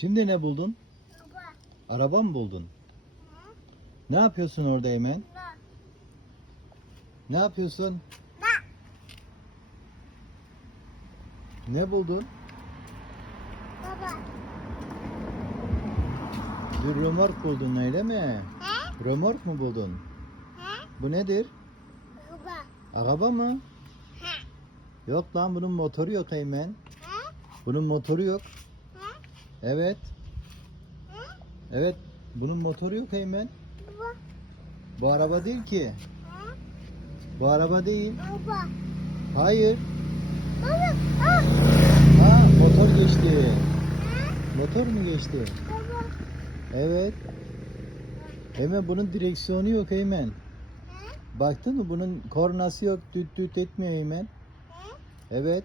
Şimdi ne buldun? Baba. Araba mı buldun? Ne yapıyorsun orada Eymen? Baba. Ne yapıyorsun? Bak. Ne buldun? Baba. Bir römork buldun öyle mi? He? Römork mu buldun? He? Bu nedir? Baba. Araba mı? He? Yok lan bunun motoru yok Eymen. He? Bunun motoru yok. Evet. Evet. Bunun motoru yok Eymen. Baba. Bu araba değil ki. He? Bu araba değil. Baba. Hayır. Baba. Ah. Ha motor geçti. Motor mu geçti? Baba. Evet. Eymen bunun direksiyonu yok Eymen. Baktın mı bunun kornası yok. Düt düt etmiyor Eymen. Evet.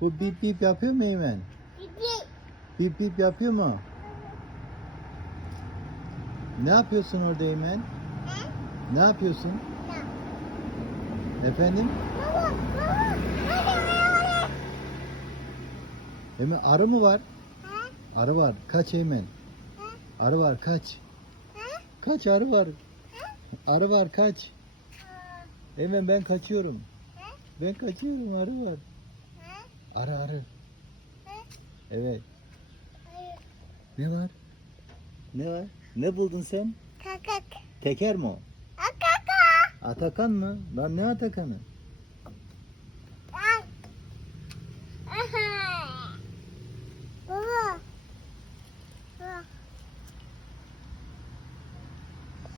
Bu bip bip yapıyor mu Eymen? Bip bip yapıyor mu? Ne yapıyorsun orada Eymen? Ne yapıyorsun? Efendim? Baba. Baba. Eymen arı mı var? Arı var. Kaç Eymen? Arı var kaç. Kaç arı var? Arı var kaç. Eymen ben kaçıyorum. Ben kaçıyorum arı var. Arı arı. Evet. Ne var? Ne var? Ne buldun sen? Kakak. Teker mi o? Akaka. Atakan mı? Lan ne Atakan'ı?